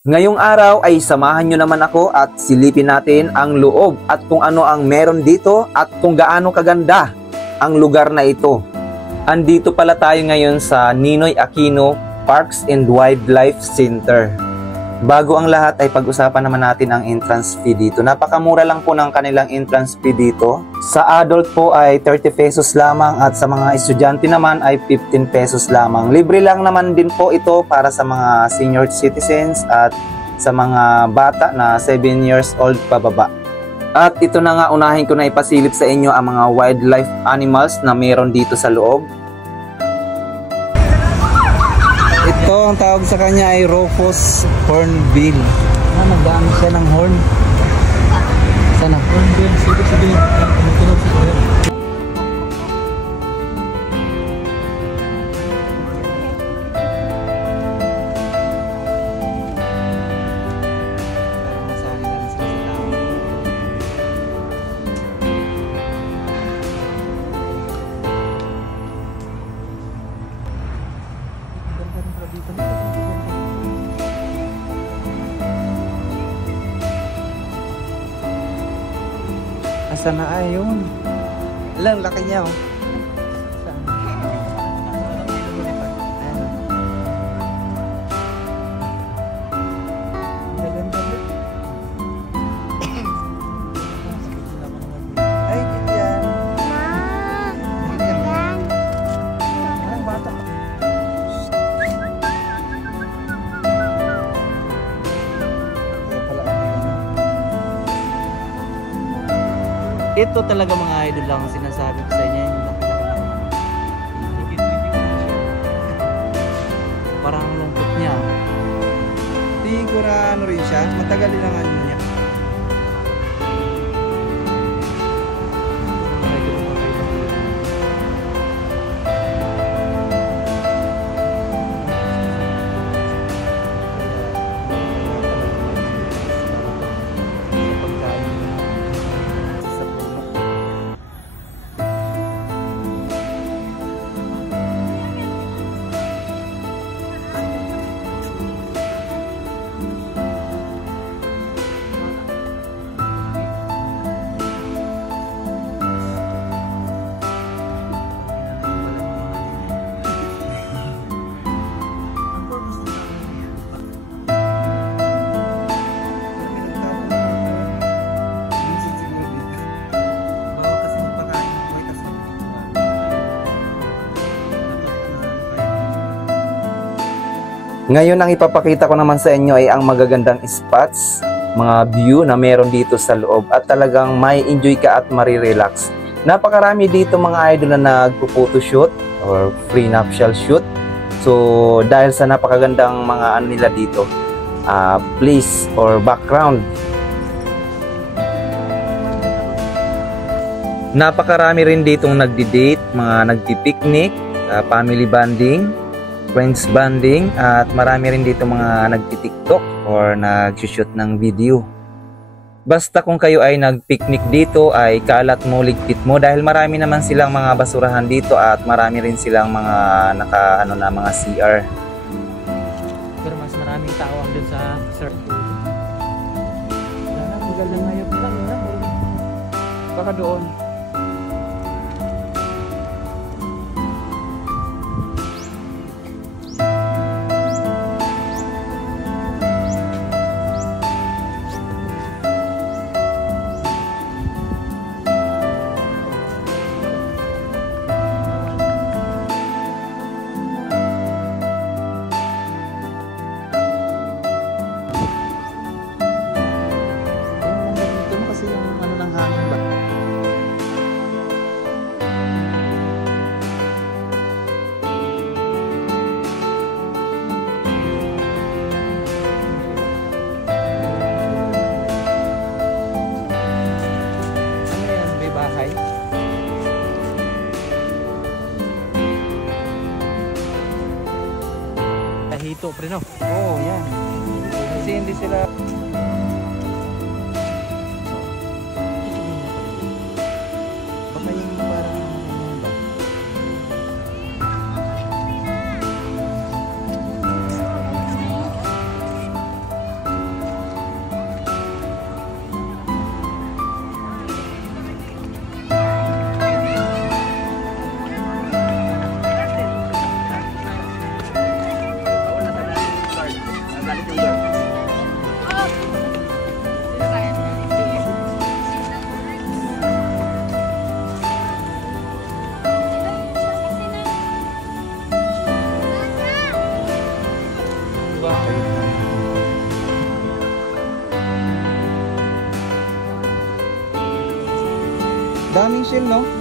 Ngayong araw ay samahan nyo naman ako at silipin natin ang loob at kung ano ang meron dito at kung gaano kaganda ang lugar na ito. Andito pala tayo ngayon sa Ninoy Aquino Parks and Wildlife Center. Bago ang lahat ay pag-usapan naman natin ang entrance fee dito. Napakamura lang po ng kanilang entrance fee dito. Sa adult po ay 30 pesos lamang at sa mga estudyante naman ay 15 pesos lamang. Libre lang naman din po ito para sa mga senior citizens at sa mga bata na 7 years old pababa. At ito na nga, unahin ko na ipasilip sa inyo ang mga wildlife animals na meron dito sa loob. Ito, ang tawag sa kanya ay Rufous Hornbill. Nagdaan siya ng horn. Sana? Hornbill, sige. Asa na ayun? Lang laki niya oh. Ay, yan. Ang bata. Ito talaga mga idol lang ang sinasabi ko sa inyo, yung parang lungkot niya. Tingin ko na ano rin siya, matagal din ang ano niya. Ngayon ang ipapakita ko naman sa inyo ay ang magagandang spots, mga view na meron dito sa loob at talagang may enjoy ka at marirelax. Napakarami dito mga idol na nagpo-photoshoot or free nuptial shoot. So dahil sa napakagandang mga ano nila dito, place or background. Napakarami rin ditong nagdi-date, mga nagpi-picnic, family bonding, friends bonding at marami rin dito mga nagti-TikTok or nag-shoot ng video. Basta kung kayo ay nag-picnic dito ay kalat mo, ligpit mo dahil marami naman silang mga basurahan dito at marami rin silang mga mga CR. Pero mas maraming tao ang dun sa circle. Magandang hayop lang. Baka doon. Hito pre no? Oh, yan. Kasi hindi sila baka yung parang Daming shell, no?